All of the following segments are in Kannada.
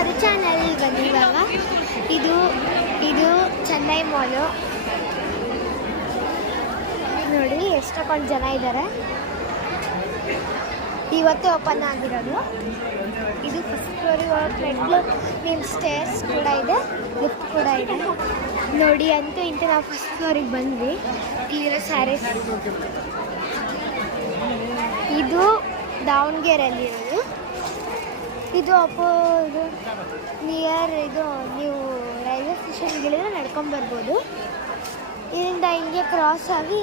ಅವರ ಚಾನಲ್ ಬಂದಿರುವಾಗ ಇದು ಚೆನ್ನೈ ಮಾಲು ನೋಡಿ ಎಷ್ಟೊಂದು ಜನ ಇದ್ದಾರೆ. ಇವತ್ತೇ ಓಪನ್ ಆಗಿರೋದು. ಇದು ಫಸ್ಟ್ ಫ್ಲೋರಿಗೆ ಮೆಟ್ಲು ನಿಮ್ಮ ಸ್ಟೇರ್ಸ್ ಕೂಡ ಇದೆ, ಲಿಫ್ಟ್ ಕೂಡ ಇದೆ ನೋಡಿ. ಅಂತೂ ಇಂತ ನಾವು ಫಸ್ಟ್ ಫ್ಲೋರಿಗೆ ಬಂದ್ವಿ. ಇಲ್ಲಿರೋ ಸ್ಯಾರೀಸ್ ಇದು ದಾವಣಗೆರೆಯಲ್ಲಿರೋದು. ಇದು ಇದು ನಿಯರ್ ಇದು ನೀವು ರೈಲ್ವೆ ಸ್ಟೇಷನ್ಗಳಿದ್ರೆ ನಡ್ಕೊಂಬರ್ಬೋದು. ಇದರಿಂದ ಹಿಂಗೆ ಕ್ರಾಸ್ ಆಗಿ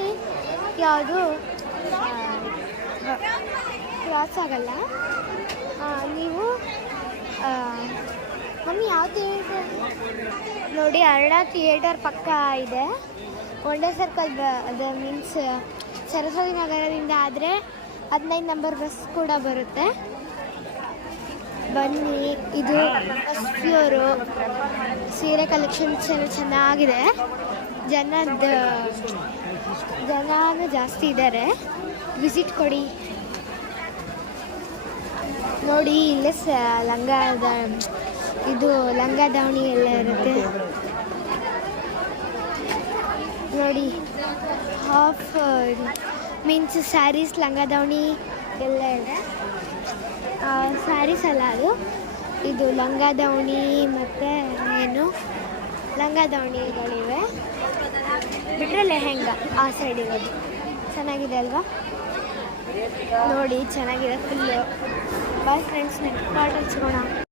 ಯಾವುದು ಕ್ರಾಸ್ ಆಗಲ್ಲ. ನೀವು ಮಮ್ಮಿ ಯಾವ ಥಿಯೇಟರ್ ನೋಡಿ, ಅರ್ಣ ಥಿಯೇಟರ್ ಪಕ್ಕ ಇದೆ. ಒಂಡೇ ಸರ್ಕಲ್ ಅದು ಮೀನ್ಸ್ ಸರಸ್ವತಿ ನಗರದಿಂದ ಆದರೆ 15 ನಂಬರ್ ಬಸ್ ಕೂಡ ಬರುತ್ತೆ. ಬನ್ನಿ. ಇದು ಫಸ್ಟ್ ಫ್ಲೋರು. ಸೀರೆ ಕಲೆಕ್ಷನ್ಸ್ ಎಲ್ಲ ಚೆನ್ನಾಗಿದೆ. ಜನನೂ ಜಾಸ್ತಿ ಇದ್ದಾರೆ. ವಿಸಿಟ್ ಕೊಡಿ ನೋಡಿ. ಇಲ್ಲೇ ಲಂಗ ದಾವಣಿ ಎಲ್ಲ ಇರುತ್ತೆ ನೋಡಿ. ಹಾಫ್ ಮೀನ್ಸ್ ಸ್ಯಾರೀಸ್, ಲಂಗ ದಾವಣಿ ಎಲ್ಲ ಇದೆ. ಸ್ಯಾರೀಸ್ ಅಲ್ಲ ಅದು, ಇದು ಲಂಗ ದಾವಣಿ ಮತ್ತು ಏನು ಲಂಗ ದಾವಣಿಗಳಿವೆ. ಬಿಟ್ಟರೆ ಲೆಹೆಂಗಾ ಆ ಸೈಡ್ ಇರೋದು ಚೆನ್ನಾಗಿದೆ ಅಲ್ವಾ ನೋಡಿ. ಚೆನ್ನಾಗಿದೆ ಫುಲ್ಲು. ಬಾಯ್ ಫ್ರೆಂಡ್ಸ್, ನೆಕ್ಸ್ಟ್ ಪಾರ್ಟಲ್ಲಿ ಸಿಗೋಣ.